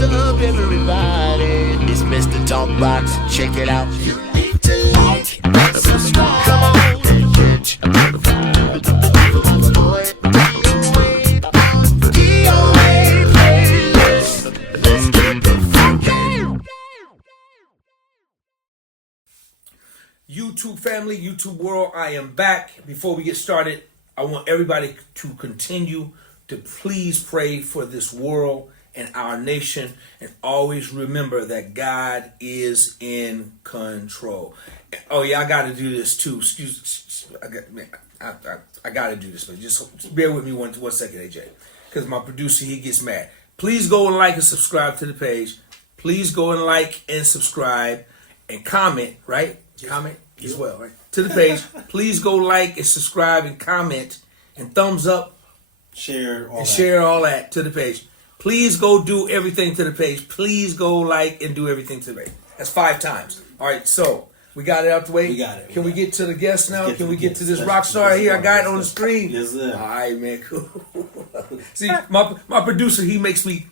What's up, everybody? It's Mr. Talkbox. Check it out. You need to like and subscribe. Come on. DOA playlist. Let's get the funky. YouTube family, YouTube world, I am back. Before we get started, I want everybody to continue to please pray for this world and our nation, and always remember that God is in control. Oh yeah, I got to do this too. I got to do this, but just bear with me one second, AJ, because my producer, he gets mad. Please go and like and subscribe to the page. Please go and like and subscribe and comment, right? Comment as well, right? To the page. Please go like and subscribe and comment and thumbs up. Share all that to the page. Please go do everything to the page. Please go like and do everything to the page. That's 5 times. All right, so we got it out the way. We got it. Can we get to the guest now? Can we get to this rock star here? I got it on the screen. Yes, sir. All right, man. Cool. See, my producer, he makes me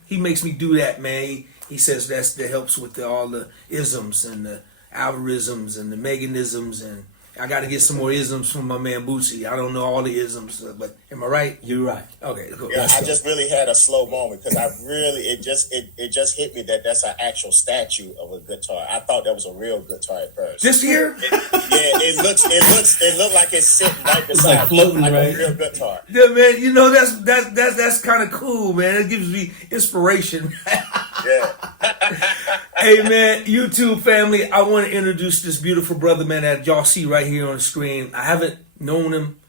do that, man. He says that helps with all the isms and the algorithms and the mechanisms, and I got to get some more isms from my man Bootsy. I don't know all the isms, but am I right? You're right. Okay, cool. Yeah, I just really had a slow moment because it just hit me that that's an actual statue of a guitar. I thought that was a real guitar at first. This here? It looked like it's sitting right beside like floating, like right? a real guitar. Yeah, man. You know that's kind of cool, man. It gives me inspiration. Yeah. Hey, man, YouTube family, I want to introduce this beautiful brother, man, that y'all see right here on the screen. I haven't known him,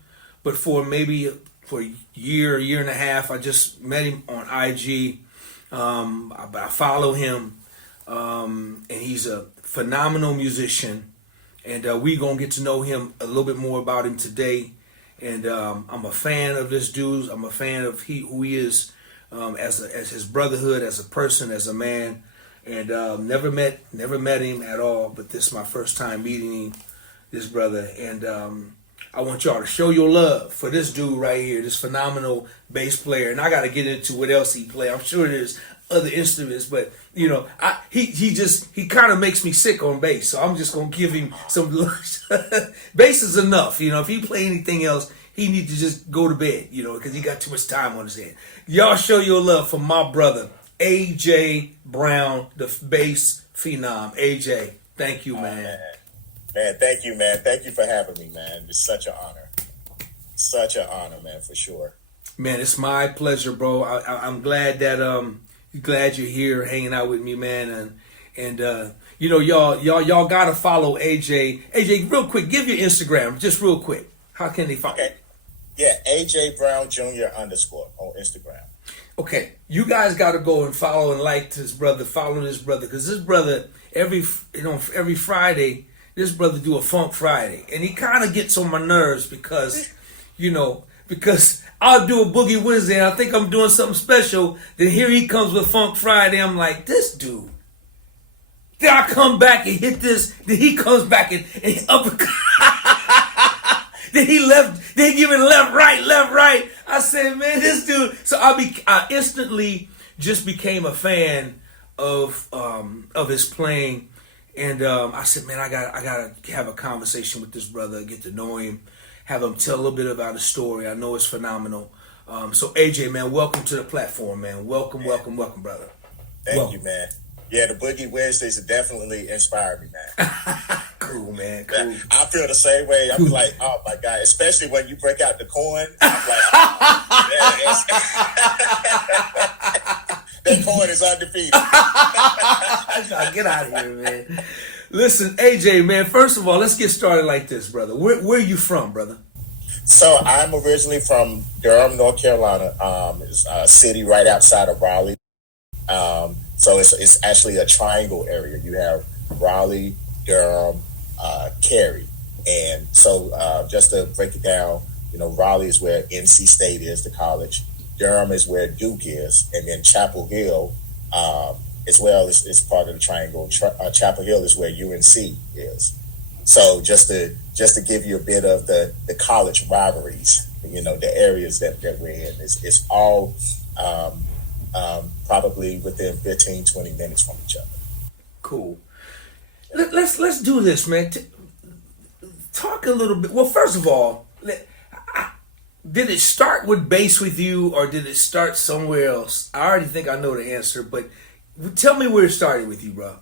but for a year and a half, I just met him on IG. I follow him, and he's a phenomenal musician, and we're going to get to know him a little bit more about him today. And I'm a fan of this dude. I'm a fan of who he is as his brotherhood, as a person, as a man. And never met him at all, but this is my first time meeting him, this brother. And I want y'all to show your love for this dude right here, this phenomenal bass player. And I got to get into what else he play. I'm sure there's other instruments, but you know, he kind of makes me sick on bass. So I'm just gonna give him some. Bass is enough, you know. If he play anything else, he needs to just go to bed, you know, because he got too much time on his hands. Y'all show your love for my brother, AJ Brown, the bass phenom. AJ, thank you, man. Man, thank you, man. Thank you for having me, man. It's such an honor. Such an honor, man, for sure. Man, it's my pleasure, bro. I'm glad that you're here hanging out with me, man. And you know, y'all gotta follow AJ. AJ, real quick, give your Instagram, just real quick. How can they follow? Okay. Yeah, AJ Brown Jr. _ on Instagram. Okay, you guys got to go and follow and like this brother, follow this brother, because this brother every Friday, this brother do a Funk Friday, and he kind of gets on my nerves because I'll do a Boogie Wednesday and I think I'm doing something special. Then here he comes with Funk Friday. I'm like, this dude. Then I come back and hit this. Then he comes back and he uppercut. Then he give it left, right. I said, man, this dude. So I instantly just became a fan of his playing, and I said, man, I gotta have a conversation with this brother, get to know him, have him tell a little bit about his story. I know it's phenomenal. So AJ, man, welcome to the platform, man. Welcome, brother. Thank you, man. Yeah, the Boogie Wednesdays have definitely inspired me, man. Cool, man. Cool. I feel the same way. I be like, oh my God, especially when you break out the coin. I'm like, that coin is undefeated. Get out of here, man. Listen, AJ, man, first of all, let's get started like this, brother. Where are you from, brother? So I'm originally from Durham, North Carolina. It's a city right outside of Raleigh. So it's actually a triangle area. You have Raleigh, Durham, Cary. And so just to break it down, you know, Raleigh is where NC State is, the college. Durham is where Duke is. And then Chapel Hill as well is part of the triangle. Chapel Hill is where UNC is. So just to give you a bit of the college rivalries, you know, the areas that we're in, it's all probably within 15, 20 minutes from each other. Cool. Let's do this, man. Talk a little bit. Well, first of all, did it start with bass with you, or did it start somewhere else? I already think I know the answer, but tell me where it started with you, bro.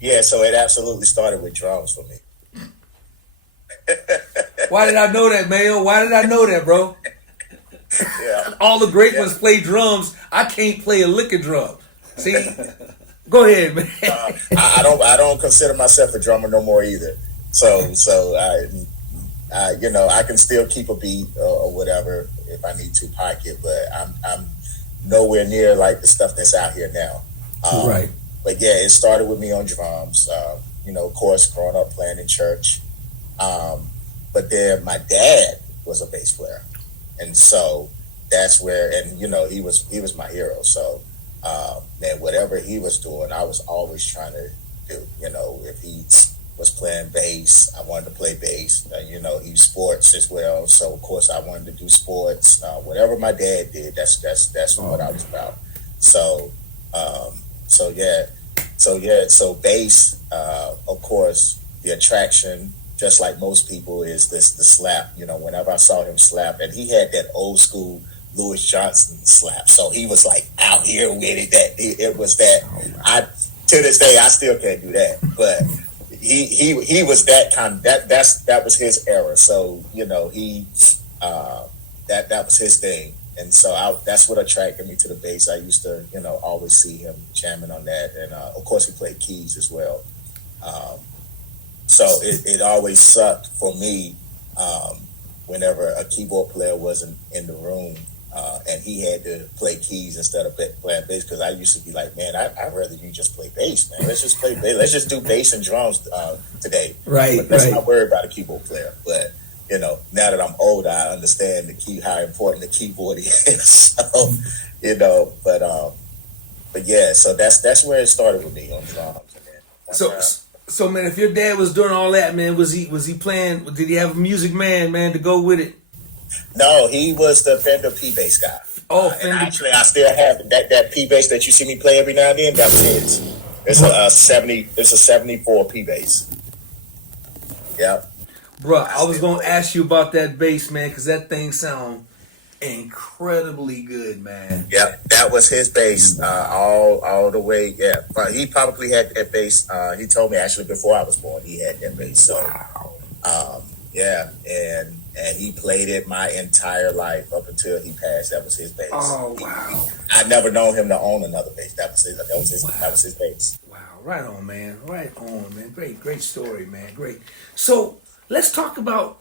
Yeah, so it absolutely started with drums for me. Why did I know that, Mayo? Why did I know that, bro? Yeah. All the great ones play drums. I can't play a lick of drum. See? Go ahead, man. I don't consider myself a drummer no more either. So I I can still keep a beat or whatever if I need to pocket, but I'm nowhere near like the stuff that's out here now. Right. But yeah, it started with me on drums. Of course, growing up playing in church. But then my dad was a bass player, and so that's where, and he was my hero. So man, whatever he was doing, I was always trying to do. If he was playing bass, I wanted to play bass. He's sports as well, so of course I wanted to do sports. Whatever my dad did, that's what I was about. So bass, of course, the attraction, just like most people, is the slap. Whenever I saw him slap, and he had that old school Louis Johnson slap, so he was like out here with it. It was that. To this day, I still can't do that, but he was that kind. That was his era. So that was his thing, and so that's what attracted me to the bass. I used to always see him jamming on that, and of course he played keys as well. So it always sucked for me whenever a keyboard player wasn't in the room and he had to play keys instead of playing bass, because I used to be like, man, I'd rather you just play bass, man. Let's just play bass. Let's just do bass and drums today. Right. But let's not worry about a keyboard player. But now that I'm older, I understand how important the keyboard is. So but yeah, so that's where it started with me on drums. So man, if your dad was doing all that, man, was he playing? Did he have a Music Man, man, to go with it? No, he was the Fender P bass guy. Oh, and actually, I still have that P bass that you see me play every now and then. That was his. It's a 74 P bass. Yep. Bro, I was gonna ask you about that bass, man, because that thing sound incredibly good, man. Yep, that was his bass all the way. Yeah, but he probably had that bass. He told me actually before I was born he had that bass. So, yeah, and he played it my entire life up until he passed. That was his bass. Oh wow! I never known him to own another bass. That was his bass. Wow, right on, man. Right on, man. Great story, man. Great. So let's talk about.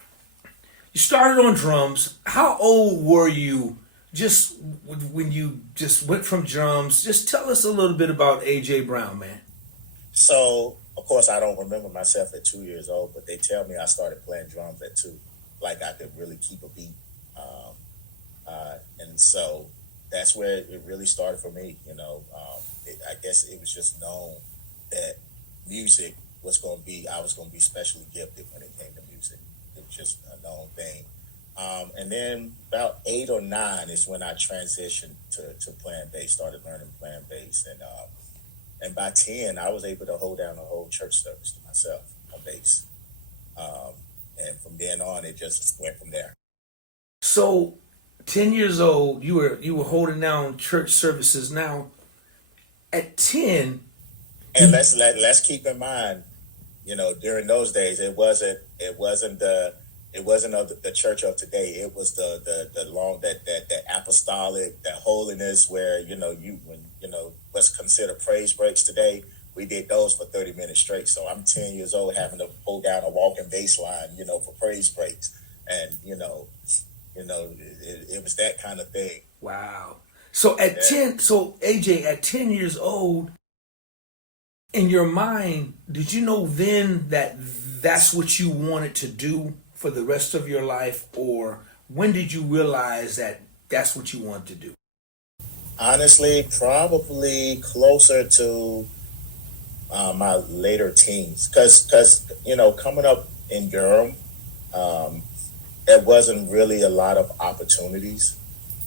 You started on drums. How old were you just when you just went from drums? Just tell us a little bit about AJ Brown, man. So, of course, I don't remember myself at 2 years old, but they tell me I started playing drums at 2, like I could really keep a beat. And so that's where it really started for me. I guess it was just known that music was going to be, I was going to be specially gifted when it came to music. It was just a known thing. And then about 8 or 9 is when I transitioned to playing bass, started learning playing bass. And by 10, I was able to hold down a whole church service to myself on bass. And from then on, it just went from there. So 10 years old, you were holding down church services. Now, at 10, and let's keep in mind, during those days, it wasn't of the church of today. It was the long that apostolic, that holiness, where what's considered praise breaks today. We did those for 30 minutes straight. So I'm 10 years old having to pull down a walking bass line, for praise breaks, and it was that kind of thing. Wow. So at 10, so AJ, at 10 years old, in your mind, did you know then that that's what you wanted to do for the rest of your life, or when did you realize that that's what you wanted to do? Honestly, probably closer to my later teens, because coming up in Durham, there wasn't really a lot of opportunities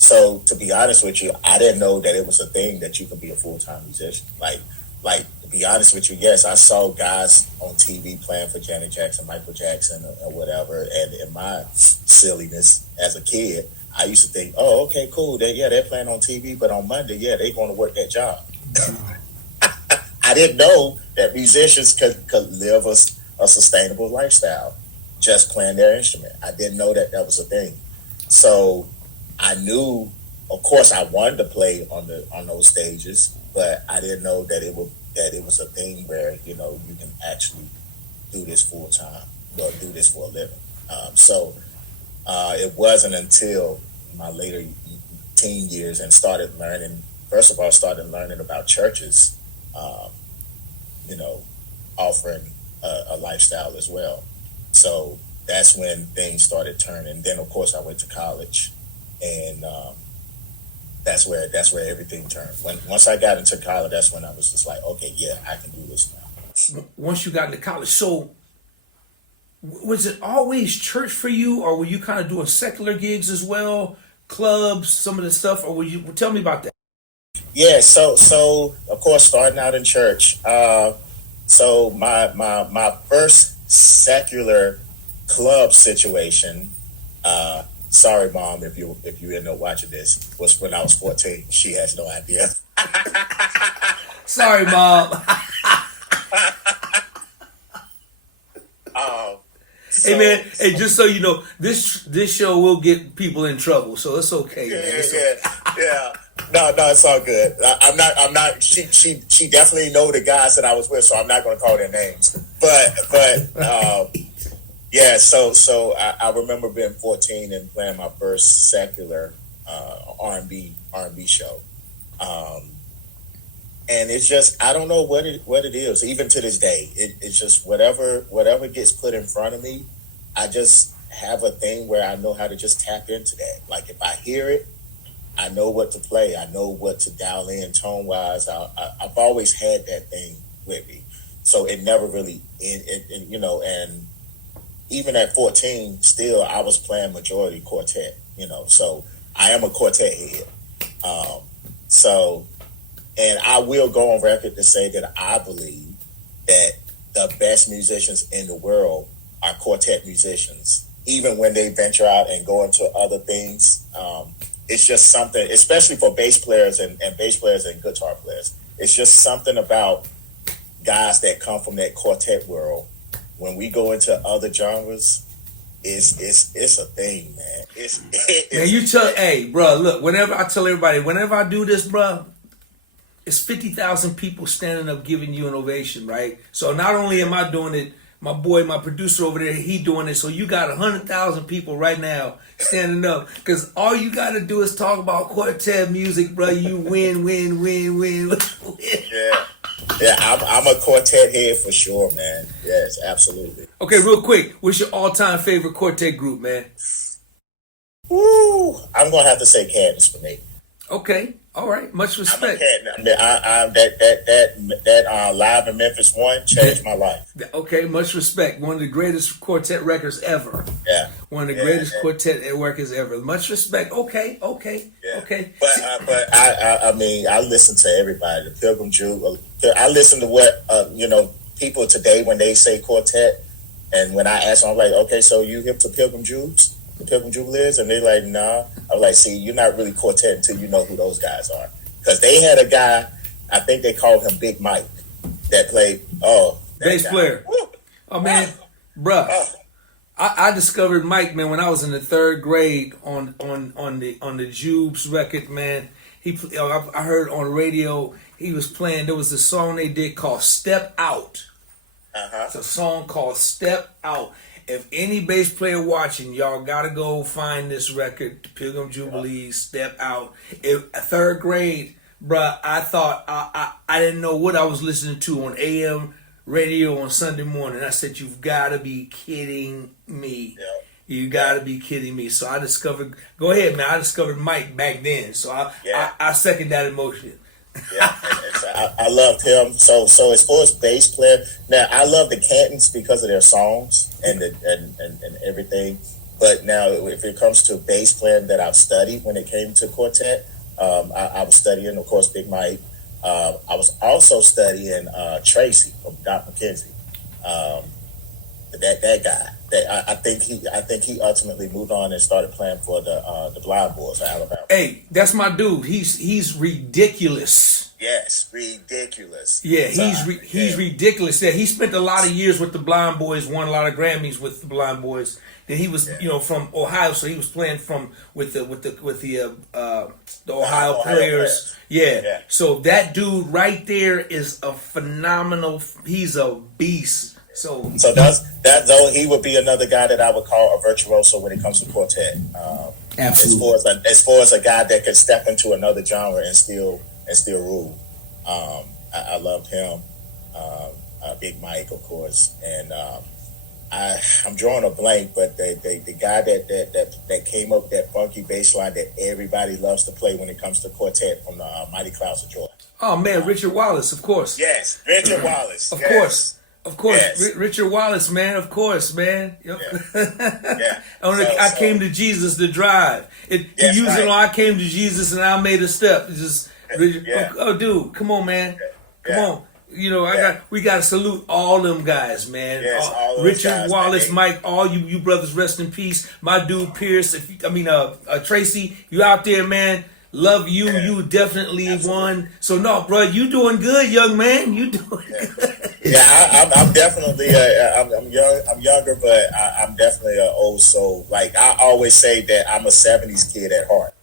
So to be honest with you, I didn't know that it was a thing that you could be a full-time musician. Like to be honest with you, yes, I saw guys on TV playing for Janet Jackson, Michael Jackson, or whatever. And in my silliness as a kid, I used to think, oh, okay, cool. They're playing on TV, but on Monday, they're going to work that job. I didn't know that musicians could live a sustainable lifestyle just playing their instrument. I didn't know that was a thing. So I knew, of course, I wanted to play on those stages, but I didn't know that it was a thing where you can actually do this full time or do this for a living. So it wasn't until my later teen years and started learning. First of all, started learning about churches, offering a lifestyle as well. So that's when things started turning. Then, of course, I went to college, and that's where everything turned. Once I got into college, that's when I was just like, okay, yeah, I can do this now. Once you got into college, so was it always church for you, or were you kind of doing secular gigs as well, clubs, some of the stuff, or tell me about that? Yeah, so of course, starting out in church. So my first secular club situation. Sorry, Mom, if you end up watching this, was when I was 14. She has no idea. Sorry, Mom. Hey man, hey, just so you know, this show will get people in trouble, so it's okay. Yeah. No, it's all good. I'm not. She definitely know the guys that I was with, so I'm not going to call their names. But yeah. So I remember being 14 and playing my first secular R&B show, and it's just I don't know what it is. Even to this day, it's just whatever gets put in front of me. I just have a thing where I know how to just tap into that. Like if I hear it, I know what to play. I know what to dial in tone wise. I've always had that thing with me, so it never really and even at 14, still I was playing majority quartet. So I am a quartet head. And I will go on record to say that I believe that the best musicians in the world are quartet musicians, even when they venture out and go into other things. It's just something, especially for bass players and guitar players. It's just something about guys that come from that quartet world. When we go into other genres, it's a thing, man. Hey, bro, look. Whenever I tell everybody, whenever I do this, bro, it's 50,000 people standing up giving you an ovation, right? So not only am I doing it, my boy, my producer over there, he doing it. So you got 100,000 people right now standing up. Because all you got to do is talk about quartet music, bro. You win. Yeah, I'm a quartet head for sure, man. Yes, absolutely. Okay, real quick. What's your all-time favorite quartet group, man? Woo! I'm going to have to say Cadence for me. Okay. All right. Much respect. That Live in Memphis 1 changed my life. Okay. Much respect. One of the greatest quartet records ever. Yeah. One of the greatest quartet records ever. Much respect. Okay. Yeah. Okay. But I mean, I listen to everybody. The Pilgrim Jew. I listen to what people today when they say quartet, and when I ask them, I'm like, okay, so you hip to Pilgrim Jews? The Pilgrim Jubilees? And they're like, nah. I'm like, see, you're not really quartet until you know who those guys are. Because they had a guy, I think they called him Big Mike, that played, bass player. Woo. Oh, man. Bruh. I discovered Mike, man, when I was in the third grade on the Jubes record, man. I heard on the radio he was playing, there was a song they did called Step Out. It's a song called Step Out. If any bass player watching, y'all gotta go find this record, Pilgrim Jubilees, Step Out. Third grade, bruh, I thought I didn't know what I was listening to on AM radio on Sunday morning. I said, you've gotta be kidding me. Yeah. You gotta be kidding me. So I discovered Mike back then. So I second that emotion. Yeah, I loved him. So as far as bass player, now I love the Cantons because of their songs and everything. But now, if it comes to bass playing that I've studied when it came to quartet, I was studying, of course, Big Mike. I was also studying Tracy from Doc McKenzie. That guy. I think he ultimately moved on and started playing for the Blind Boys of Alabama. Hey, that's my dude. He's ridiculous. Yes, ridiculous. Yeah, he's ridiculous. Yeah, he spent a lot of years with the Blind Boys, won a lot of Grammys with the Blind Boys. Then he was, from Ohio, so he was playing with the Ohio players. Yeah. So that dude right there is a phenomenal. He's a beast. So that though he would be another guy that I would call a virtuoso when it comes to quartet. Absolutely. As far as a guy that could step into another genre and still rule. I loved him. Big Mike, of course, and I'm drawing a blank, but the guy that came up with that funky bass line that everybody loves to play when it comes to quartet from the Mighty Clouds of Joy. Oh man, Richard Wallace, of course. Yes, Richard Wallace. Of course. Yes. Richard Wallace, man. Of course, man. Yep. Yeah. I came to Jesus to drive. I came to Jesus and I made a step. It's just, oh, dude, come on, man. Come on. We got to salute all them guys, man. Yes, all those Richard guys, Wallace, man. Mike, all you brothers, rest in peace. My dude Pierce, Tracy, you out there, man. Love you. Yeah. You definitely won. So no, bro, you doing good, young man. You doing good. Yeah, I'm definitely. I'm young. I'm younger, but I'm definitely an old soul. Like I always say that I'm a '70s kid at heart.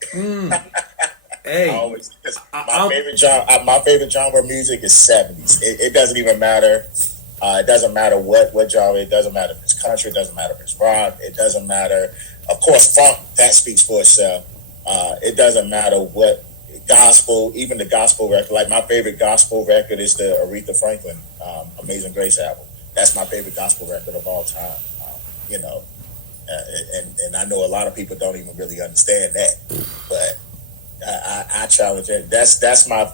Hey, my favorite genre of music is '70s. It doesn't even matter. It doesn't matter what genre. It doesn't matter if it's country. It doesn't matter if it's rock. It doesn't matter. Of course, funk that speaks for itself. It doesn't matter what gospel, even the gospel record. Like my favorite gospel record is the Aretha Franklin Amazing Grace album. That's my favorite gospel record of all time. And I know a lot of people don't even really understand that, but I challenge it. That's my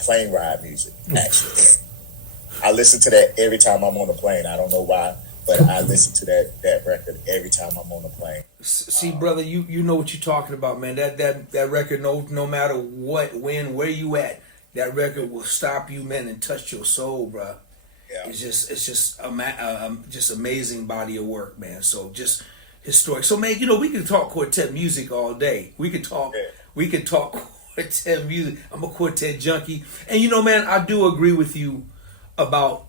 plane ride music. Actually, I listen to that every time I'm on the plane. I don't know why, but I listen to that record every time I'm on the plane. See, brother, you know what you're talking about, man. That record, no matter what, when, where you at, that record will stop you, man, and touch your soul, bro. Yeah. It's just amazing body of work, man. So just historic. So man, we can talk quartet music all day. We can talk quartet music. I'm a quartet junkie, and man, I do agree with you about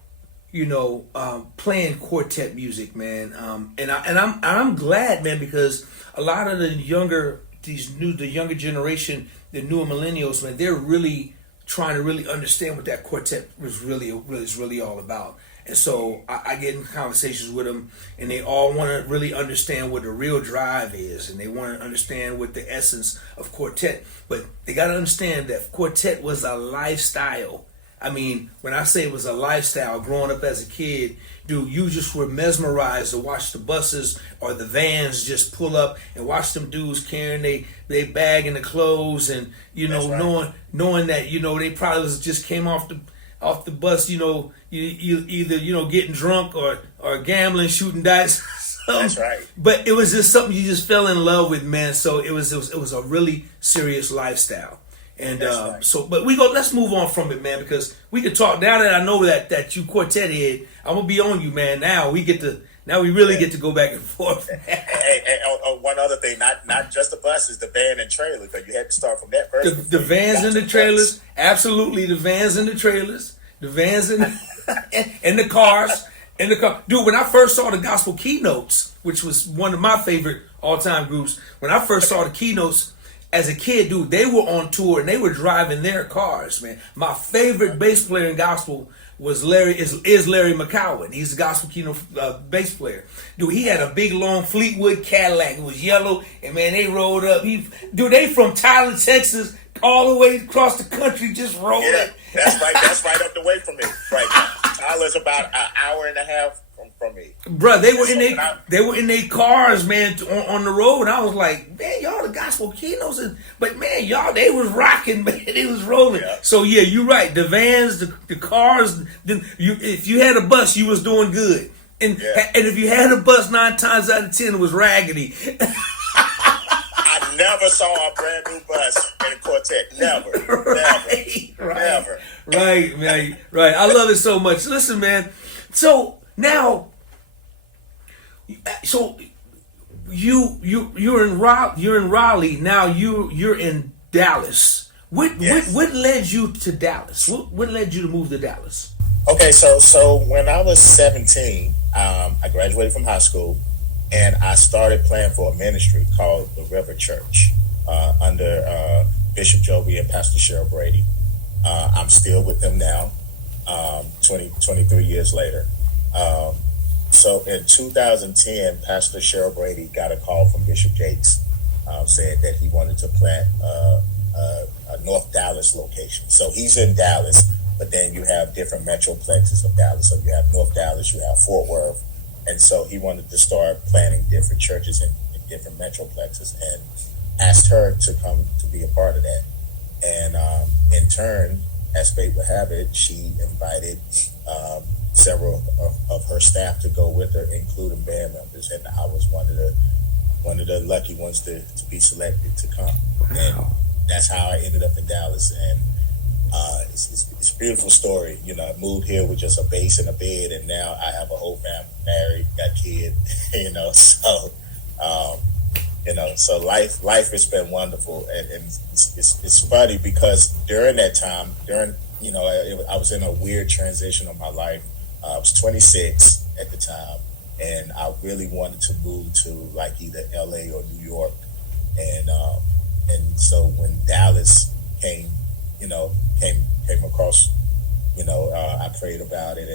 playing quartet music, man. And I'm glad, man, because a lot of the younger generation, the newer millennials, man, they're really trying to really understand what that quartet is really all about. And so I get in conversations with them, and they all want to really understand what the real drive is, and they want to understand what the essence of quartet. But they got to understand that quartet was a lifestyle. I mean, when I say it was a lifestyle, growing up as a kid, dude, you just were mesmerized to watch the buses or the vans just pull up and watch them dudes carrying they bag and the clothes, and knowing that they probably just came off the bus, you either getting drunk or gambling, shooting dice. That's right. But it was just something you just fell in love with, man. So it was a really serious lifestyle. And right. But let's move on from it, man, because we could talk. Now that I know that you quartet head, I'm gonna be on you, man. Now we really get to go back and forth. Hey, one other thing, not just the buses, the van and trailer, because you had to start from that first. The vans and the trailers, absolutely. The vans and the trailers, the vans and and the cars, Dude, when I first saw the Gospel Keynotes, which was one of my favorite all-time groups, when I first saw the Keynotes. As a kid, dude, they were on tour and they were driving their cars, man. My favorite bass player in gospel was Larry McCowan. He's the gospel keynote bass player. Dude, he had a big long Fleetwood Cadillac. It was yellow, and man, they rolled up. They from Tyler, Texas, all the way across the country, just rolled. Yeah, that's right. That's right up the way from me. Right now, Tyler's about an hour and a half from me. Bruh, they were in their cars, man, on the road. And I was like, man, y'all the gospel keynotes, but man, y'all, they was rocking, man, they was rolling. Yeah. So yeah, you're right. The vans, the cars. If you had a bus, you was doing good. Yeah. and if you had a bus 9 times out of 10, it was raggedy. I never saw a brand new bus in a quartet. Never, right, never, never. right, man, right. I love it so much. Listen, man. So now, so you're in Raleigh now. You're in Dallas. Yes. What led you to Dallas? What led you to move to Dallas? Okay, so when I was 17, I graduated from high school, and I started playing for a ministry called the River Church under Bishop Joby and Pastor Cheryl Brady. I'm still with them now, 23 years later. So in 2010, Pastor Cheryl Brady got a call from Bishop Jakes, saying that he wanted to plant a North Dallas location. So he's in Dallas, but then you have different metroplexes of Dallas. So you have North Dallas, you have Fort Worth. And so he wanted to start planting different churches in different metroplexes, and asked her to come to be a part of that. And in turn, as fate would have it, she invited several of her staff to go with her, including band members. And I was one of the lucky ones to be selected to come. Wow. And that's how I ended up in Dallas. And it's a beautiful story. You know, I moved here with just a base and a bed, and now I have a whole family, married, got kid. So life has been wonderful, and it's funny because during that time, I was in a weird transition of my life. I was 26 at the time, and I really wanted to move to like either LA or New York, and so when Dallas came across, I prayed about it,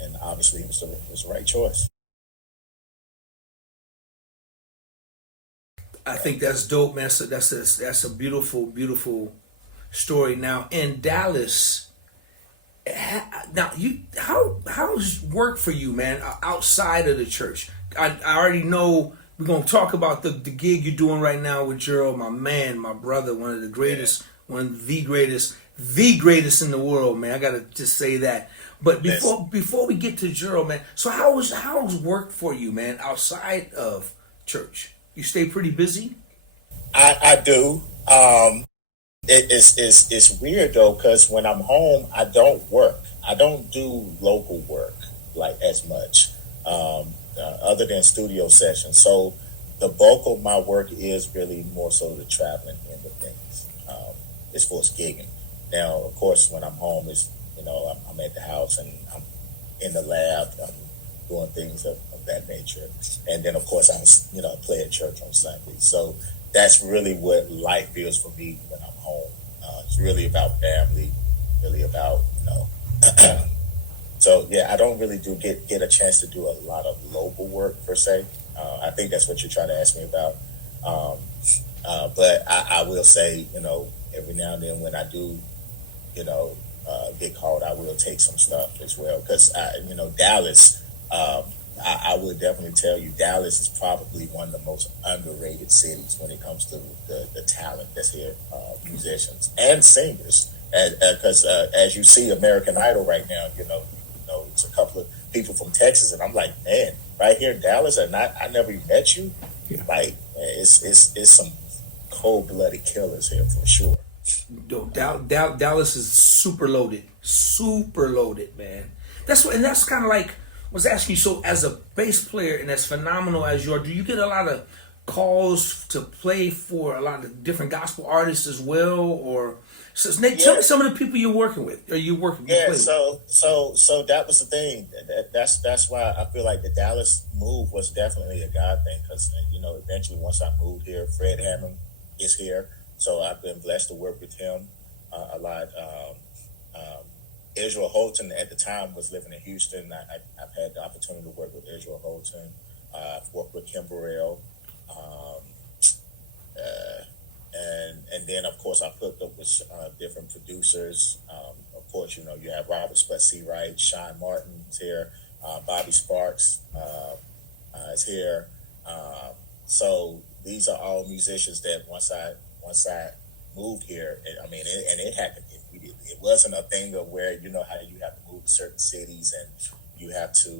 and obviously it was the right choice. I think that's dope, man. So that's a beautiful, beautiful story. Now in Dallas, now how's work for you, man? Outside of the church, I already know we're gonna talk about the gig you're doing right now with Gerald, my man, my brother, one of the greatest, the greatest in the world, man. I gotta just say that. But before we get to Gerald, man, so how's work for you, man? Outside of church, you stay pretty busy. I do. It's weird though, because when I'm home, I don't work. I don't do local work like as much, other than studio sessions. So the bulk of my work is really more so the traveling end of things, as far as gigging. Now, of course, when I'm home, I'm at the house and I'm in the lab. I'm doing things of that nature, and then of course I play at church on Sunday. So that's really what life feels for me when I'm home. It's really about family, really about So yeah, I don't really get a chance to do a lot of local work per se. I think that's what you're trying to ask me about. But I will say, every now and then when I do, get called, I will take some stuff as well. Because Dallas, I would definitely tell you, Dallas is probably one of the most underrated cities when it comes to the talent that's here, musicians and singers. Because as you see, American Idol right now, it's a couple of people from Texas, and I'm like, man, right here in Dallas, and I never even met you. Yeah. Like, it's some cold-blooded killers here for sure. Dallas is super loaded, man. That's kind of like, I was asking you, so as a bass player and as phenomenal as you are, do you get a lot of calls to play for a lot of different gospel artists as well? Or Nate, tell me some of the people you're working with. Are you working with? Yeah, so that was the thing. That's why I feel like the Dallas move was definitely a God thing, because eventually once I moved here, Fred Hammond is here, so I've been blessed to work with him a lot. Israel Houghton at the time was living in Houston. I've had the opportunity to work with Israel Houghton. I've worked with Kim Burrell. And then, of course, I've hooked up with different producers. Of course, you have Robert Spud Wright, Sean Martin is here, Bobby Sparks is here. So these are all musicians that once I moved here, and it happened immediately. It wasn't a thing of where how you have to move to certain cities and You have to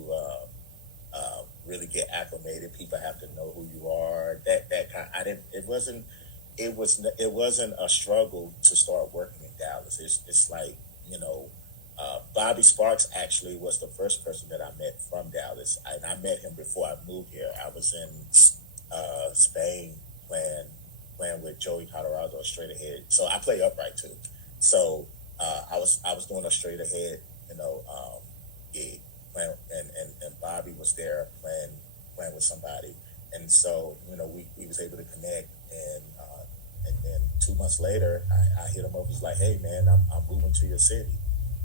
really get acclimated. People have to know who you are. That kind. I didn't. It wasn't. It wasn't a struggle to start working in Dallas. It's like, Bobby Sparks actually was the first person that I met from Dallas, and I met him before I moved here. I was in Spain playing with Joey Colorado straight ahead. So I play upright too. So I was doing a straight ahead, gig, playing, and Bobby was there playing with somebody, and so we was able to connect, and then 2 months later I hit him up. Was like, hey man, I'm moving to your city,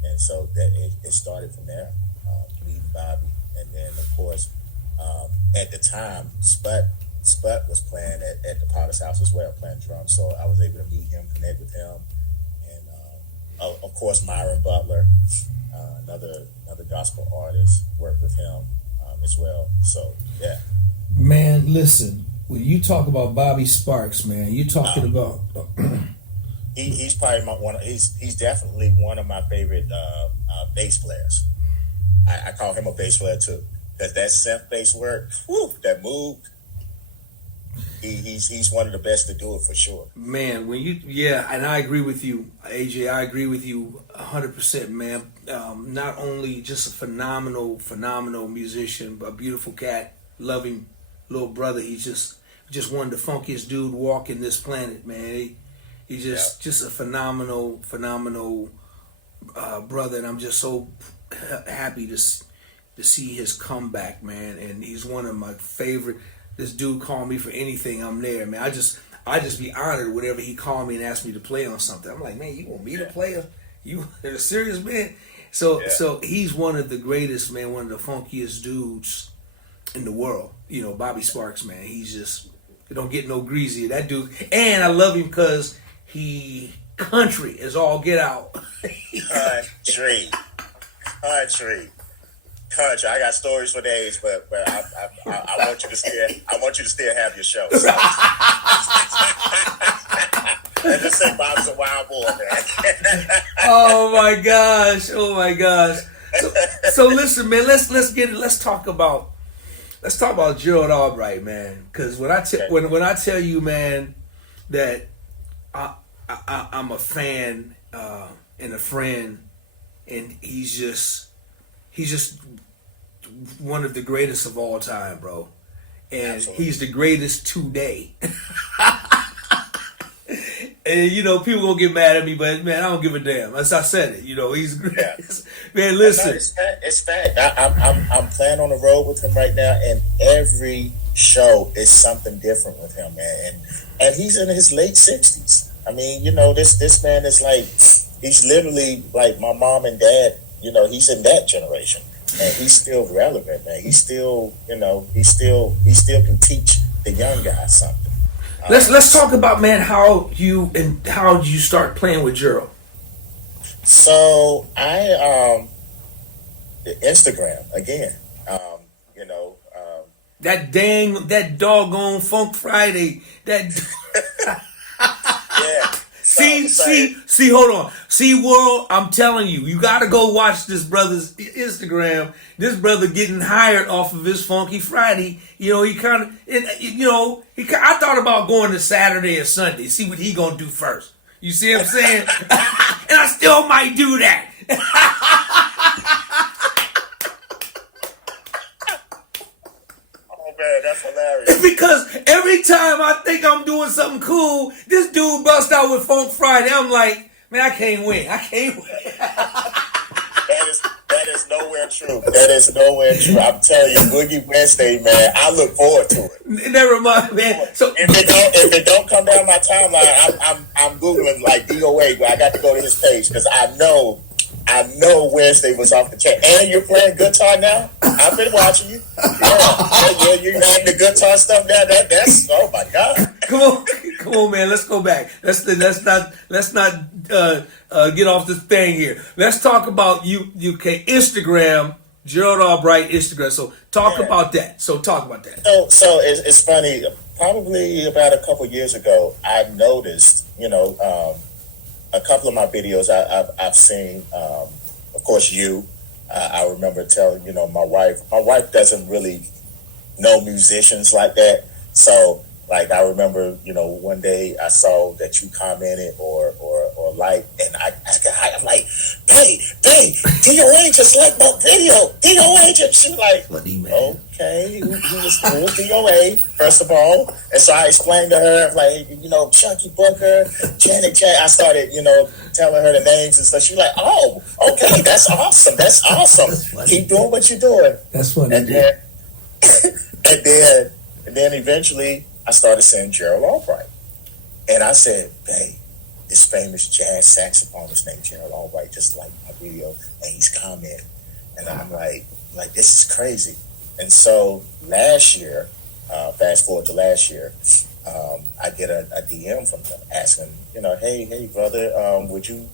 and so that it started from there, meeting Bobby, and then of course at the time Sput was playing at the Potter's House as well, playing drums, so I was able to meet him, connect with him, and of course Myron Butler, another gospel artist, worked with him as well. So yeah. Man, listen, when you talk about Bobby Sparks, man, you talking about he's probably he's definitely one of my favorite bass players. I call him a bass player too, because that synth bass work, that move. He's one of the best to do it for sure. Man, and I agree with you, AJ. I agree with you 100%, man. Not only just a phenomenal musician, but a beautiful cat, loving little brother. He's just one of the funkiest dude walking this planet, man. He's just a phenomenal brother, and I'm just so happy to see his comeback, man. And he's one of my favorite. This dude called me for anything, I'm there, man. I just be honored whenever he called me and asked me to play on something. I'm like, man, you want me to play? You a serious man? So he's one of the greatest, man, one of the funkiest dudes in the world. Bobby Sparks, man. He's just, you don't get no greasier. That dude, and I love him because he country is all get out. Country. I got stories for days, but I want you to still have your show. So. Let's just say Bob's a wild boy, man. Oh my gosh! So listen, man. Let's talk about Gerald Albright, man. Because when I tell you, man, that I'm a fan and a friend, and he's just one of the greatest of all time, bro. And Absolutely. He's the greatest today. And people gonna get mad at me, but man, I don't give a damn. As I said it, he's great. Yeah. Man, listen. It's fact. I'm playing on the road with him right now, and every show is something different with him, man. And he's in his late 60s. I mean, this man is like, he's literally like my mom and dad. He's in that generation. And he's still relevant, man. He's still, he still can teach the young guys something. Let's talk about, man, how you start playing with Gerald. So Instagram again. That doggone Funk Friday. That yeah. See, hold on. See, world, I'm telling you, you got to go watch this brother's Instagram. This brother getting hired off of his Funky Friday. I thought about going to Saturday or Sunday, see what he gonna do first. You see what I'm saying? And I still might do that. Man, that's hilarious. Because every time I think I'm doing something cool, this dude bust out with Funk Friday. I'm like, man, I can't win. That is nowhere true. That is nowhere true. I'm telling you, Boogie Wednesday, man, I look forward to it. Never mind, man. So if it don't come down my timeline, I'm Googling like DOA, but I got to go to his page because I know Wednesday was off the chain. And you're playing guitar now? I've been watching you. Yeah, you're adding the guitar stuff now. That's oh my God. Come on, man. Let's go back. Let's not get off this thing here. Let's talk about UK Instagram, Gerald Albright Instagram. So talk about that. So it's funny. Probably about a couple years ago, I noticed, a couple of my videos I've seen, of course, you, I remember telling, my wife doesn't really know musicians like that. So, like, I remember, one day I saw that you commented or like, and I'm like, babe, DOA just like my video. DOA just, she was like, Funny, man. okay, who was DOA, first of all. And so I explained to her, like, Chucky Booker, Janet Jack. I started, telling her the names and stuff. She was like, oh, okay, that's awesome. That's awesome. Keep doing what you're doing. That's funny. And then, and then eventually I started saying Gerald Albright. And I said, hey, this famous jazz saxophonist named Gerald Albright just liked my video and he's commenting. And I'm like, this is crazy. And so last year, fast forward to last year, I get a DM from him asking, hey brother, would you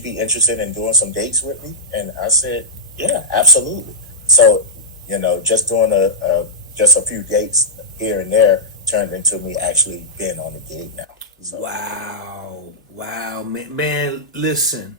be interested in doing some dates with me? And I said, yeah, absolutely. So, just doing just a few dates here and there turned into me actually being on the gig now. So, wow, man, listen.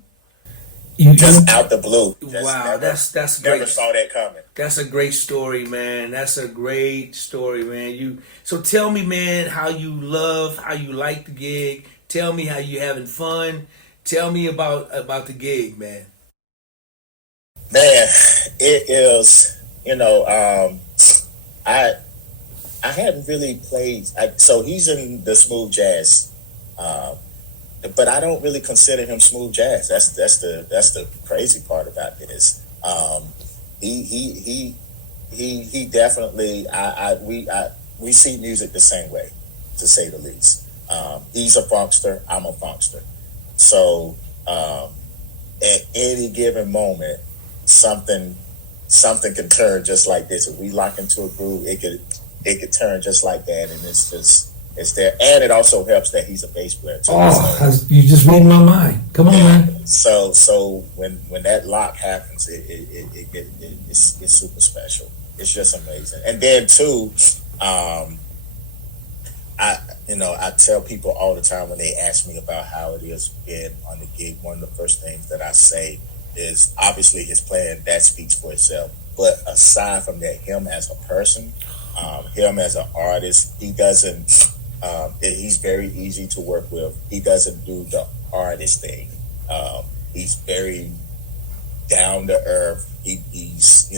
Just out the blue. That's never great. saw that coming. That's a great story, man. That's a great story, man. So tell me, man, how you like the gig. Tell me how you having fun. Tell me about the gig, man. Man, it is. I hadn't really played. So he's in the smooth jazz, but I don't really consider him smooth jazz. That's the crazy part about this. He definitely. We see music the same way, to say the least. He's a funkster. I'm a funkster. So at any given moment, something can turn just like this. If we lock into a groove, it could turn just like that, and it's there. And it also helps that he's a bass player too. Oh, you just read my mind. Come on, man. So when that lock happens, it's super special. It's just amazing. And then too, I tell people all the time when they ask me about how it is being on the gig, one of the first things that I say is obviously his playing, that speaks for itself. But aside from that, him as a person, him as an artist, he doesn't. He's very easy to work with. He doesn't do the artist thing. He's very down to earth. He's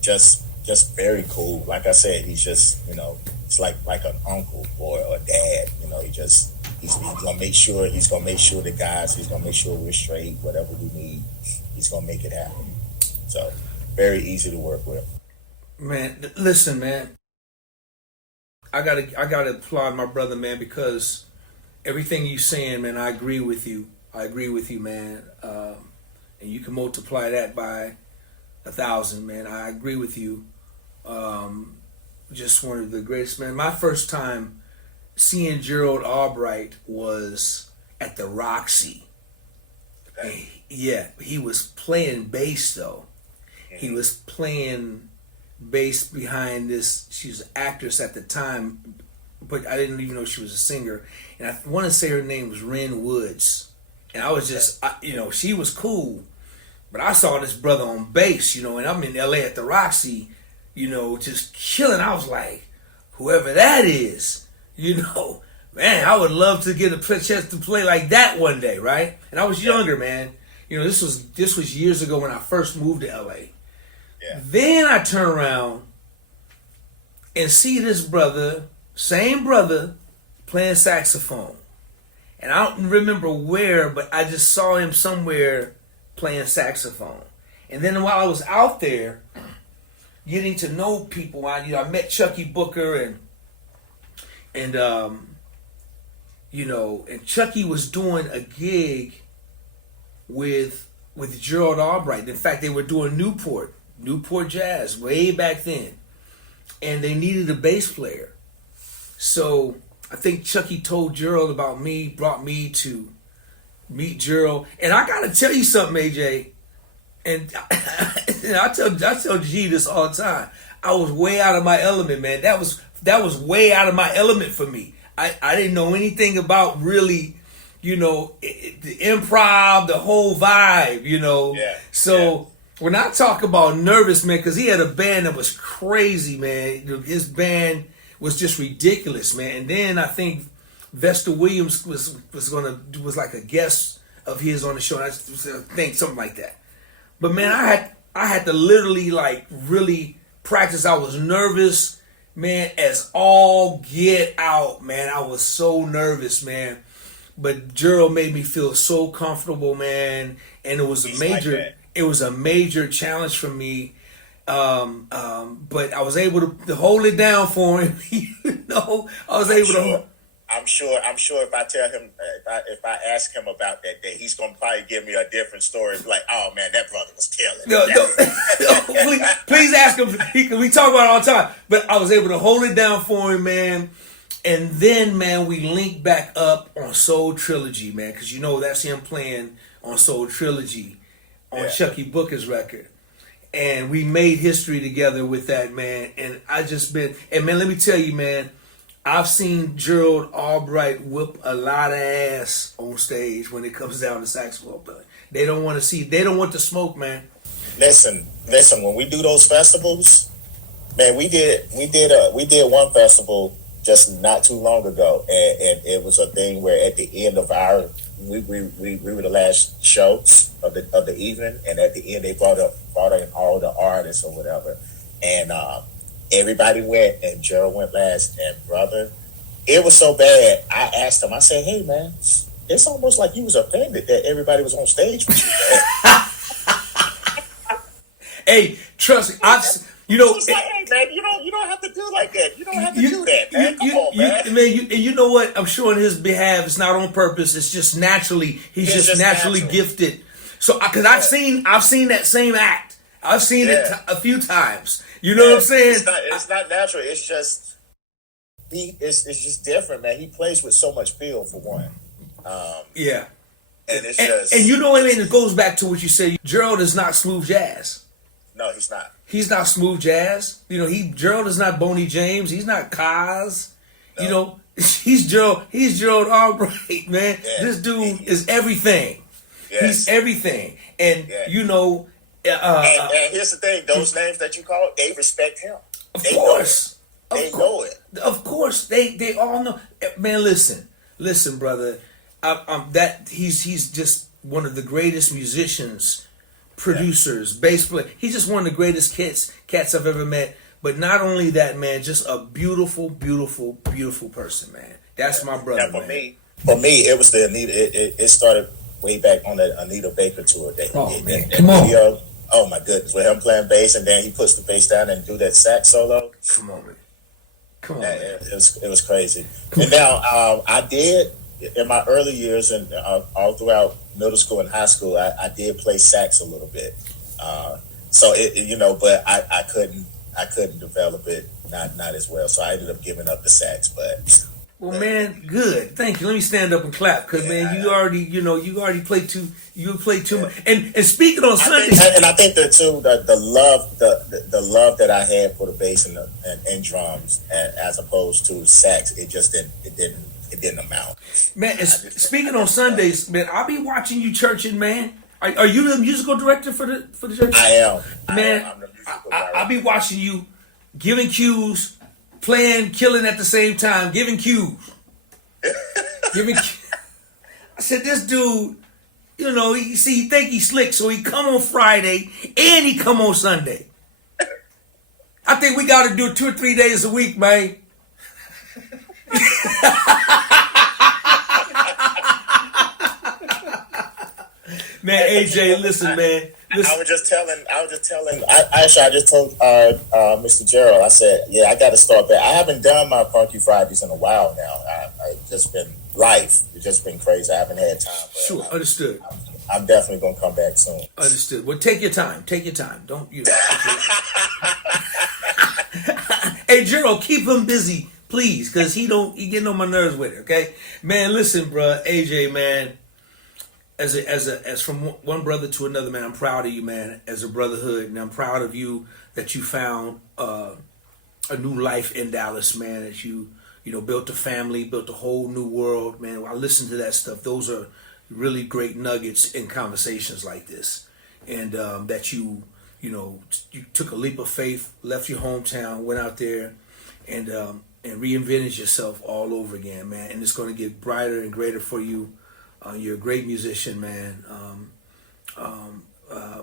just very cool. Like I said, he's just it's like an uncle or a dad. He's gonna make sure the guys. He's gonna make sure we're straight. Whatever we need, he's gonna make it happen. So very easy to work with. Man, listen, man. I gotta applaud my brother, man, because everything you saying, man, I agree with you. Man. And you can multiply that by 1,000, man. I agree with you. Just one of the greatest, man. My first time seeing Gerald Albright was at the Roxy. Okay. Yeah, he was playing bass though. He was playing bass behind this. She was an actress at the time, but I didn't even know she was a singer. And I want to say her name was Ren Woods. And I was just, she was cool. But I saw this brother on bass, and I'm in LA at the Roxy, just chilling. I was like, whoever that is, man, I would love to get a chance to play like that one day, right? And I was younger, man. This was years ago when I first moved to LA. Yeah. Then I turn around and see this brother, same brother, playing saxophone. And I don't remember where, but I just saw him somewhere playing saxophone. And then while I was out there getting to know people, I met Chucky Booker and Chucky was doing a gig with Gerald Albright. In fact, they were doing Newport Jazz way back then, and they needed a bass player. So I think Chucky told Gerald about me, brought me to meet Gerald. And I gotta tell you something, AJ. And I tell G this all the time. I was way out of my element, man. That was way out of my element for me. I didn't know anything about really, the improv, the whole vibe, Yeah. So When I talk about nervous, man, because he had a band that was crazy, man. His band was just ridiculous, man. And then I think Vesta Williams was like a guest of his on the show. I think something like that. But man, I had to literally like really practice. I was nervous, man, as all get out, man. I was so nervous, man. But Gerald made me feel so comfortable, man. And it was it was a major challenge for me. But I was able to hold it down for him. I was able to. I'm sure if I tell him, if I ask him about that day, he's gonna probably give me a different story. Like, oh man, that brother was killing. No, please ask him. We talk about it all the time. But I was able to hold it down for him, man. And then, man, we linked back up on Soul Trilogy, man, because that's him playing on Soul Trilogy on Chucky Booker's record. And we made history together with that, man. And man, let me tell you, man, I've seen Gerald Albright whip a lot of ass on stage when it comes down to saxophone playing. They don't want the smoke, man. Listen, when we do those festivals, man, we did one festival just not too long ago, and it was a thing where at the end of we were the last show of the evening, and at the end they brought in all the artists or whatever, and everybody went, and Gerald went last, and brother, it was so bad. I asked him, I said, "Hey man, it's almost like you was offended that everybody was on stage with you, man." Hey, trust me, It's like, hey man, you don't have to do like that. You don't have to do that, man. Come on, man. You know what? I'm sure on his behalf, it's not on purpose. It's just naturally, he's just naturally gifted. So, because I've seen that same act. I've seen it a few times. You know what I'm saying? It's not natural. It's just it's just different, man. He plays with so much feel for one. Yeah. And it's just, and you know what I mean? It goes back to what you said. Gerald is not smooth jazz. No, he's not. He's not smooth jazz. Gerald is not Boney James. He's not Kaz. No. He's Gerald Albright, man. Yeah. This dude is everything. Yes. He's everything. And and here's the thing, those names that you call, they respect him. Of course. They know it. Of course. They all know. Man, listen, brother. He's just one of the greatest musicians, producers, bass player. He's just one of the greatest cats I've ever met. But not only that, man, just a beautiful, beautiful, beautiful person, man. That's my brother. Now, for me, it was the Anita. It started way back on the Anita Baker tour. Man, come on. Video, oh my goodness, with him playing bass, and then he puts the bass down and do that sax solo. Come on, man. It was crazy. And now I did in my early years and all throughout middle school and high school, I did play sax a little bit. So but I couldn't develop it not as well. So I ended up giving up the sax. But man, good. Thank you. Let me stand up and clap because man, you already played too. You played too much. And speaking on Sunday, I think that too, the love that I had for the bass and drums, as opposed to sax, it didn't amount. Man, speaking on Sundays, man, I'll be watching you churching, man. Are you the musical director for the church? I am. Man, I'm the musical director. I'll be watching you, giving cues, playing, killing at the same time, giving cues. I said, this dude, he think he's slick, so he come on Friday and he come on Sunday. I think we got to do it 2 or 3 days a week, man. Man, AJ, listen, man. Listen. I was just telling. I just told Mr. Gerald. I said, I got to start back. I haven't done my Funky Fridays in a while now. I've just been life. It's just been crazy. I haven't had time. But sure, understood. I'm definitely gonna come back soon. Understood. Well, take your time. Don't you? Hey, Gerald, keep him busy, please, because he getting on my nerves with it. Okay, man. Listen, bro, AJ, man. As from one brother to another, man, I'm proud of you, man, as a brotherhood, and I'm proud of you that you found a new life in Dallas, man. That you built a family, built a whole new world, man. When I listen to that stuff, those are really great nuggets in conversations like this. and that you took a leap of faith, left your hometown, went out there, and reinvented yourself all over again, man. And it's going to get brighter and greater for you. You're a great musician, man.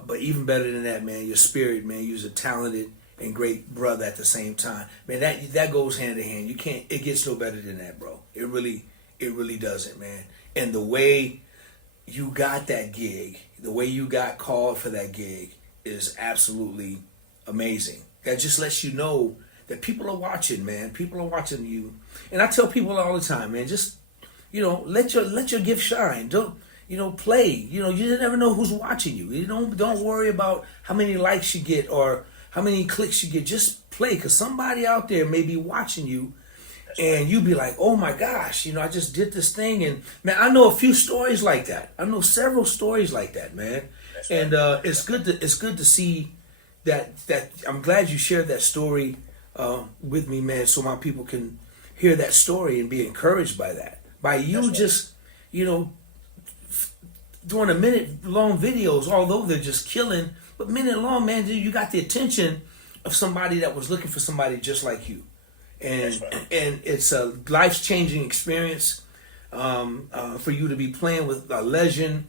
But even better than that, man, your spirit, man. You're a talented and great brother at the same time, man. That goes hand in hand. You can't. It gets no better than that, bro. It really doesn't, man. And the way you got that gig, the way you got called for that gig, is absolutely amazing. That just lets you know that people are watching, man. People are watching you. And I tell people all the time, man, just, let your gift shine. Don't, play. You never know who's watching you. You don't worry about how many likes you get or how many clicks you get. Just play, because somebody out there may be watching you, and you be like, oh my gosh, I just did this thing. And man, I know a few stories like that. I know several stories like that, man. And it's good to see that I'm glad you shared that story with me, man, so my people can hear that story and be encouraged by that. By you just, doing a minute-long videos, although they're just killing, but minute-long, man, you got the attention of somebody that was looking for somebody just like you. And it's a life-changing experience for you to be playing with a legend,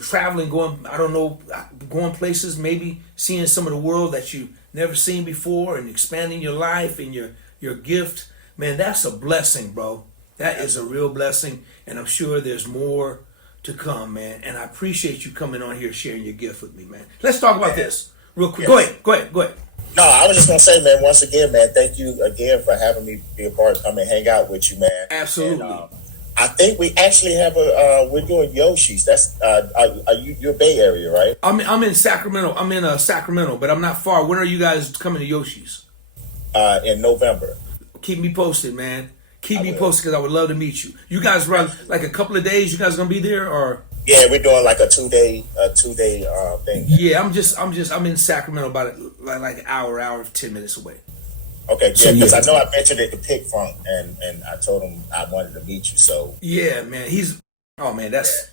traveling, going places, maybe seeing some of the world that you've never seen before, and expanding your life and your gift. Man, that's a blessing, bro. That is a real blessing, and I'm sure there's more to come, man. And I appreciate you coming on here sharing your gift with me, man. Let's talk about this real quick. Yes. Go ahead. No, I was just gonna say, man, once again, man, thank you again for having me be a part, come and hang out with you, man. Absolutely. And, I think we actually have we're doing Yoshi's. That's you're Bay Area, right? I'm in Sacramento. I'm in Sacramento, but I'm not far. When are you guys coming to Yoshi's? In November. Keep me posted, man. Keep me posted, because I would love to meet you. You guys run like a couple of days. You guys gonna be there, or? Yeah, we're doing like a two day thing. Yeah, I'm in Sacramento, about like an hour, 10 minutes away. Okay, yeah, because I know I mentioned it to Pick Funk, and I told him I wanted to meet you. So yeah, man, that's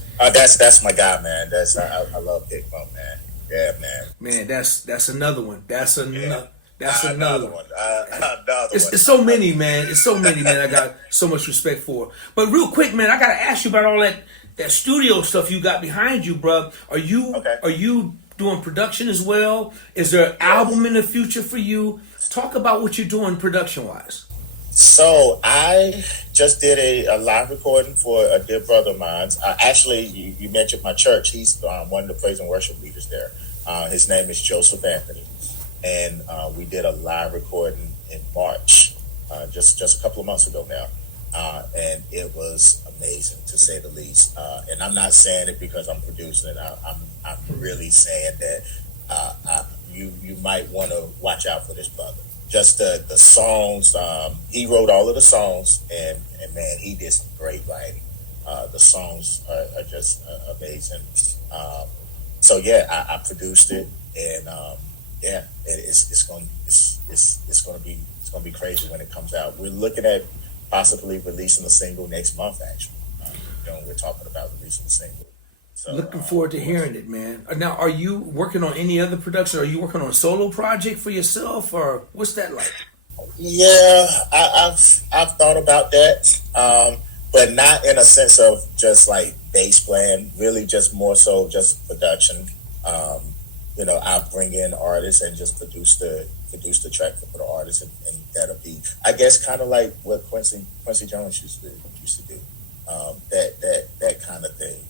my guy, man. I love Pick Funk, man. Yeah, man. That's another one. That's another. That's another one. It's so many, man. It's so many, man. I got so much respect for. But real quick, man, I gotta ask you about all that studio stuff you got behind you, bro. Are you doing production as well? Is there an album in the future for you? Talk about what you're doing production-wise. So I just did a live recording for a dear brother of mine. Actually, you mentioned my church. He's one of the praise and worship leaders there. His name is Joseph Anthony. And we did a live recording in March, just a couple of months ago now. And it was amazing, to say the least. And I'm not saying it because I'm producing it. I'm really saying that you might want to watch out for this brother. Just the songs. He wrote all of the songs, and man, he did some great writing. The songs are just amazing. So yeah, I produced it, and yeah, it's going to be crazy when it comes out. We're looking at possibly releasing a single next month. Actually, we're talking about releasing a single. So, looking forward to hearing it, man. Now, are you working on any other production? Are you working on a solo project for yourself, or what's that like? Yeah, I've thought about that, but not in a sense of just like bass playing. Really, just more so just production. I'll bring in artists and just produce the track for the artist, and that'll be, I guess, kind of like what Quincy Jones used to do. That kind of thing.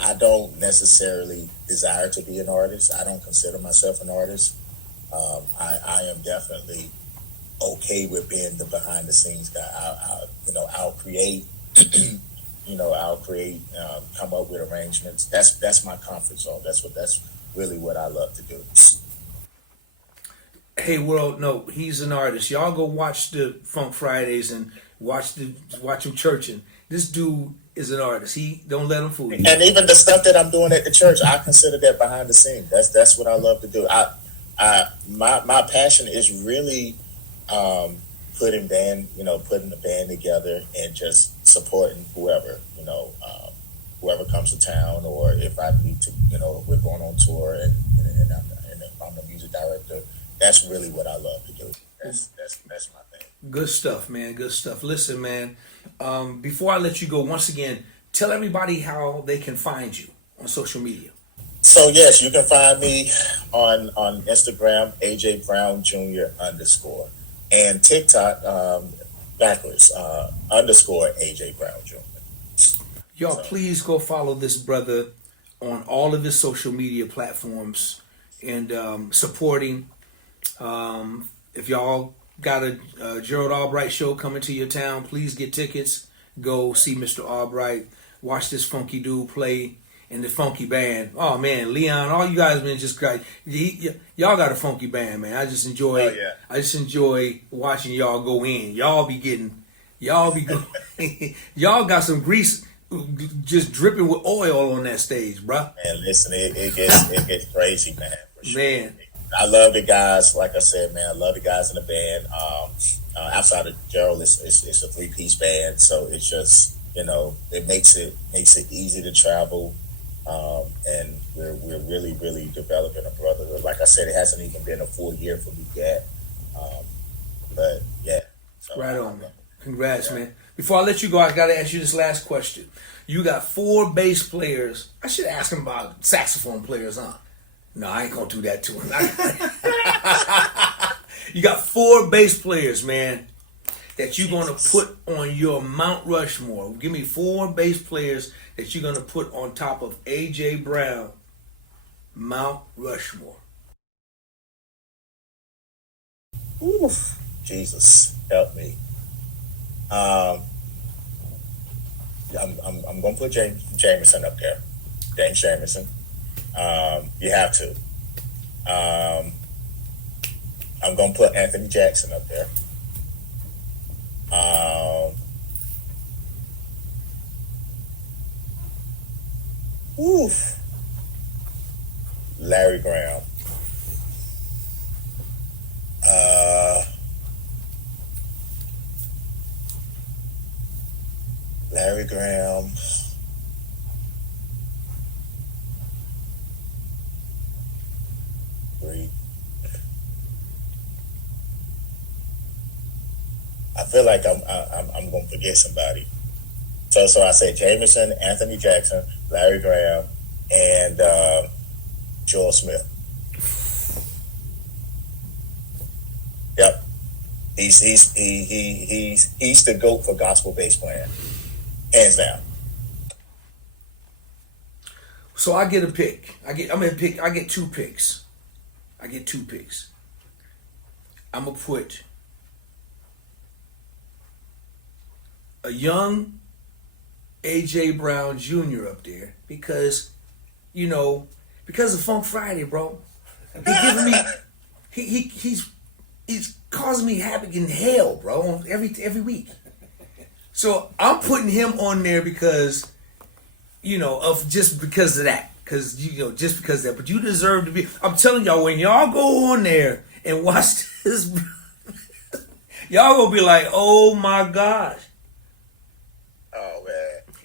I don't necessarily desire to be an artist. I don't consider myself an artist. I am definitely okay with being the behind the scenes guy. I'll create. I'll create, come up with arrangements. That's my comfort zone. That's really what I love to do. Hey world, no, he's an artist. Y'all go watch the Funk Fridays and watch him churching. This dude is an artist. He don't let him fool you. And even the stuff that I'm doing at the church, I consider that behind the scenes. That's what I love to do. My passion is really putting the band together and just supporting whoever whoever comes to town, or if I need to, we're going on tour and I'm the music director. That's really what I love to do. That's my thing. Good stuff, man. Good stuff. Listen, man. Before I let you go, once again, tell everybody how they can find you on social media. So yes, you can find me on Instagram, AJ Brown Jr. _ and TikTok backwards _ AJ Brown Jr. Y'all, please go follow this brother on all of his social media platforms and supporting. If y'all got a Gerald Albright show coming to your town, please get tickets. Go see Mr. Albright. Watch this funky dude play in the funky band. Oh man, Leon, all you guys been just great. Y'all got a funky band, man. I just enjoy. Oh, yeah. I just enjoy watching y'all go in. Y'all be going. Y'all got some grease just dripping with oil on that stage, bruh. Man, listen, it gets crazy, man. For sure. Man, I love the guys. Like I said, man, I love the guys in the band. Outside of Gerald, it's a 3-piece band, so it's just it makes it easy to travel, and we're really developing a brotherhood. Like I said, it hasn't even been a full year for me yet, but yeah. So, right on, man. Congrats, man. Before I let you go, I gotta ask you this last question. You got 4 bass players. I should ask him about saxophone players, huh? No, I ain't gonna do that to him. You got 4 bass players, man, that you're gonna put on your Mount Rushmore. Give me 4 bass players that you're gonna put on top of AJ Brown, Mount Rushmore. Oof, Jesus, help me. I'm gonna put Jameson up there. James Jameson. You have to. I'm gonna put Anthony Jackson up there. Larry Graham. Larry Graham. I feel like I'm gonna forget somebody. So I say Jameson, Anthony Jackson, Larry Graham, and Joel Smith. Yep, he's the GOAT for gospel bass playing, hands down. So I get a pick. I get 2 picks. I'm gonna put a young AJ Brown Jr. up there because of Funk Friday, bro. He's giving me he's causing me havoc in hell, bro, every week. So I'm putting him on there because just because of that. Just because of that. But you deserve to be. I'm telling y'all, when y'all go on there and watch this, y'all gonna be like, oh my gosh. Oh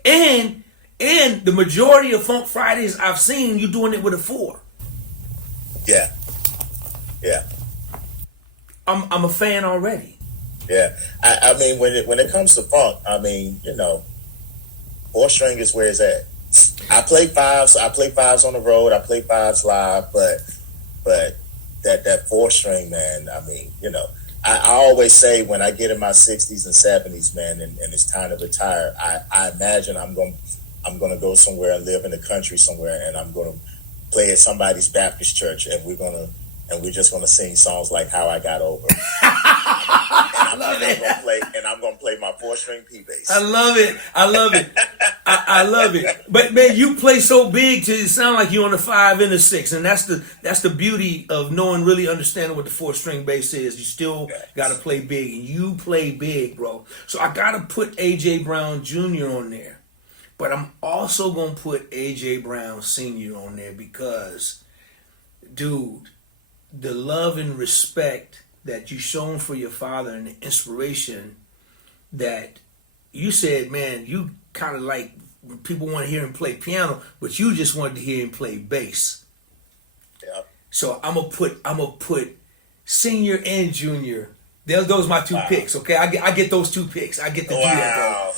man. And the majority of Funk Fridays I've seen, you doing it with a 4. Yeah. I'm a fan already. Yeah. I mean, when it comes to funk, I mean, 4-string is where it's at. I play 5s. I play 5s on the road. I play 5s live, but that 4-string, man. I mean, I always say when I get in my 60s and 70s, man, and it's time to retire, I imagine I'm gonna go somewhere and live in the country somewhere, and I'm gonna play at somebody's Baptist church, and we're just gonna sing songs like "How I Got Over." I love it. I'm gonna play my 4-string P bass. I love it. I love it. But man, you play so big to it sound like you're on the 5 and the 6, and that's the beauty of really understanding what the 4-string bass is. You still gotta play big, and you play big, bro. So I gotta put AJ Brown Jr. on there, but I'm also gonna put AJ Brown Sr. on there because, dude, the love and respect that you shown for your father and the inspiration that you said, man, you kind of like people want to hear him play piano, but you just wanted to hear him play bass. Yeah. So I'm gonna put senior and junior. Those are my two picks. Okay, I get those two picks. I get to do that, bro.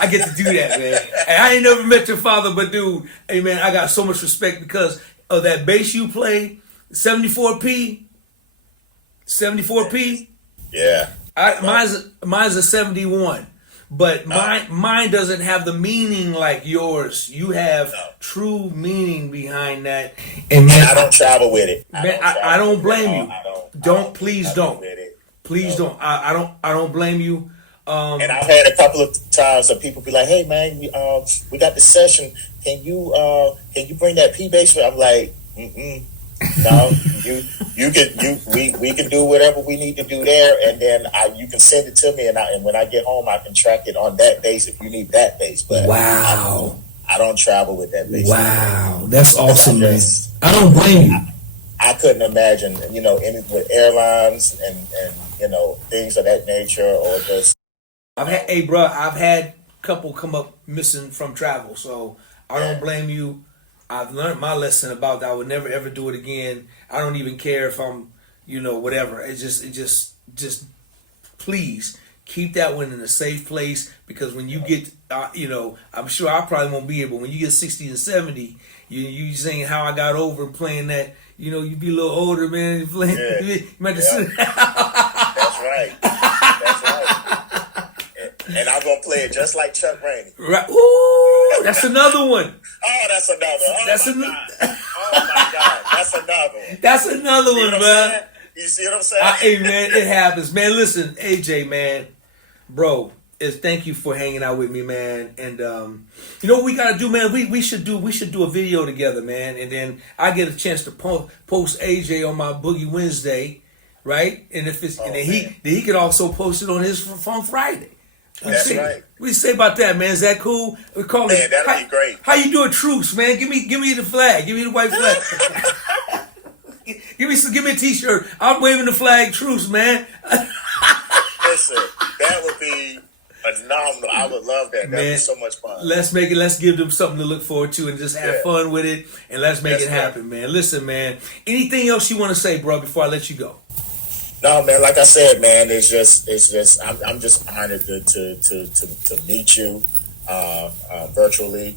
I get to do that, man. And I ain't never met your father, but dude, hey man, I got so much respect because of that bass you play, 74p. Yeah. Mine's a 71. But mine doesn't have the meaning like yours. You have true meaning behind that. And man, I don't travel with it. I don't blame you. Please don't. I don't blame you. And I've had a couple of times that people be like, "Hey man, we got this session. Can you bring that P bass?" I'm like, no, we can do whatever we need to do there, and then you can send it to me, and when I get home, I can track it on that bass if you need that bass. But wow, I don't travel with that bass. Wow, that's awesome, man. I don't blame you. I couldn't imagine, with airlines and things of that nature, or just. I've had a couple come up missing from travel, so I don't blame you. I've learned my lesson about that. I would never ever do it again. I don't even care if I'm, whatever. It just please keep that one in a safe place, because when you get, I'm sure I probably won't be able. When you get 60 and 70, you saying how I got over and playing that. You be a little older, man. Playing, you might just sit. That's right. That's right. And I'm gonna play it just like Chuck Rainey. Right. Ooh, that's another one. Oh, that's another. Oh, that's my God. Oh my God, that's another one. That's another one, man. You see what I'm saying? Hey, man, it happens, man. Listen, AJ, man, bro, thank you for hanging out with me, man. And you know what we gotta do, man? We should do a video together, man. And then I get a chance to post AJ on my Boogie Wednesday, right? And if it's and then he could also post it on his on Friday. That's right. What do you say about that, man? Is that cool? We call man, it. That'd be great. How you doing, truce, man? Give me the flag. Give me the white flag. give me a T-shirt. I'm waving the flag, truce, man. Listen, that would be phenomenal. I would love that. That'd be so much fun. Let's make it. Let's give them something to look forward to and just have fun with it. And let's make it happen, man. Listen, man. Anything else you want to say, bro? Before I let you go. No, man. Like I said, man, it's just. I'm just honored to meet you virtually.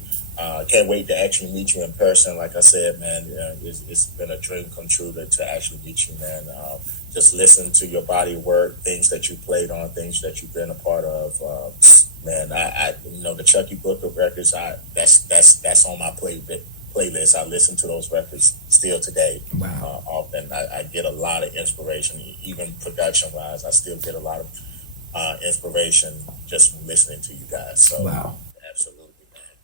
Can't wait to actually meet you in person. Like I said, man, it's been a dream come true to actually meet you, man. Just listen to your body of work, things that you played on, things that you've been a part of. Man, I the Chucky Booker records. That's on my playlist. I listen to those records still today. Wow. Often I get a lot of inspiration, even production wise. I still get a lot of inspiration just from listening to you guys. So wow, absolutely,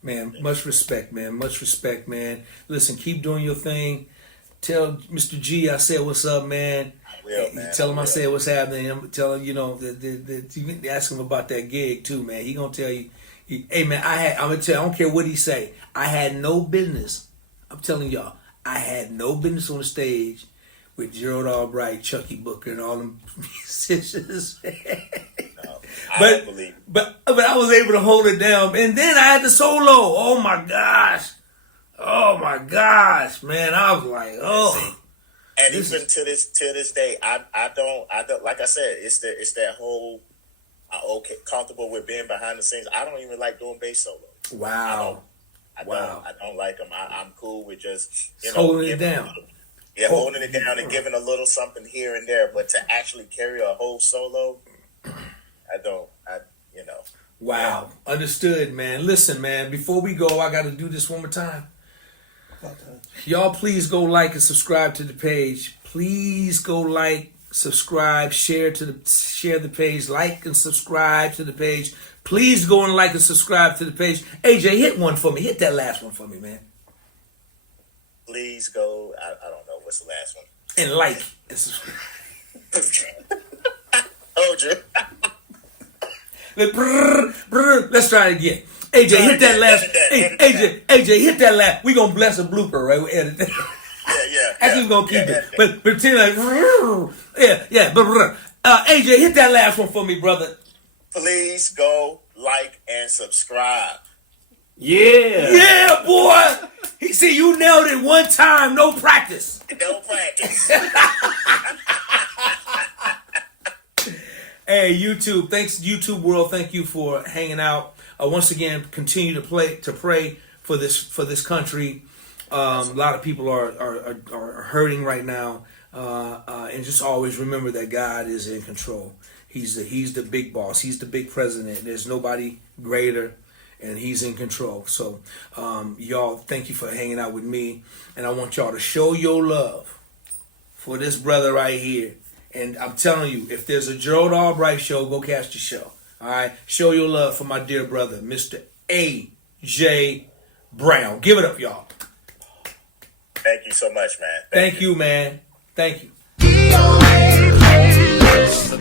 man. Much respect, man. Much respect, man. Listen, keep doing your thing. Tell Mr. G I said what's up, man. I will, man. Tell him I said what's happening. I'm telling you you ask him about that gig too, man. He gonna tell you. Hey man, I'm gonna tell you, I don't care what he say. I had no business. I'm telling y'all, I had no business on the stage with Gerald Albright, Chucky Booker, and all them musicians. No, I don't believe it. But I was able to hold it down, and then I had the solo. Oh my gosh, man! I was like, oh. And even to this day, I don't like I said, it's that whole. Comfortable with being behind the scenes. I don't even like doing bass solo. Wow. I don't like them. I'm cool with just holding it down. Holding it down and giving a little something here and there. But to actually carry a whole solo, I don't. Wow. Yeah. Understood, man. Listen, man. Before we go, I got to do this one more time. Y'all, please go like and subscribe to the page. Please go like. Subscribe, share the page, like and subscribe to the page. Please go and like and subscribe to the page. AJ, hit one for me. Hit that last one for me, man. Please go. I don't know what's the last one. And like and subscribe. Hold you. Let's try it again. AJ, hit that last. AJ, hit that last. We gonna bless a blooper, right? We edit that. Yeah. Actually, we're gonna keep it. But pretend like, yeah. AJ, hit that last one for me, brother. Please go like and subscribe. Yeah. Yeah, boy. He said you nailed it one time, no practice. No practice. Hey, YouTube, thanks, YouTube world. Thank you for hanging out. Once again, continue to pray for this country. A lot of people are hurting right now, and just always remember that God is in control. He's the big boss. He's the big president. There's nobody greater, and He's in control. So, y'all, thank you for hanging out with me, and I want y'all to show your love for this brother right here. And I'm telling you, if there's a Gerald Albright show, go catch the show. All right? Show your love for my dear brother, Mr. A.J. Brown. Give it up, y'all. Thank you so much, man. Thank you, man. Thank you. DOA playlist.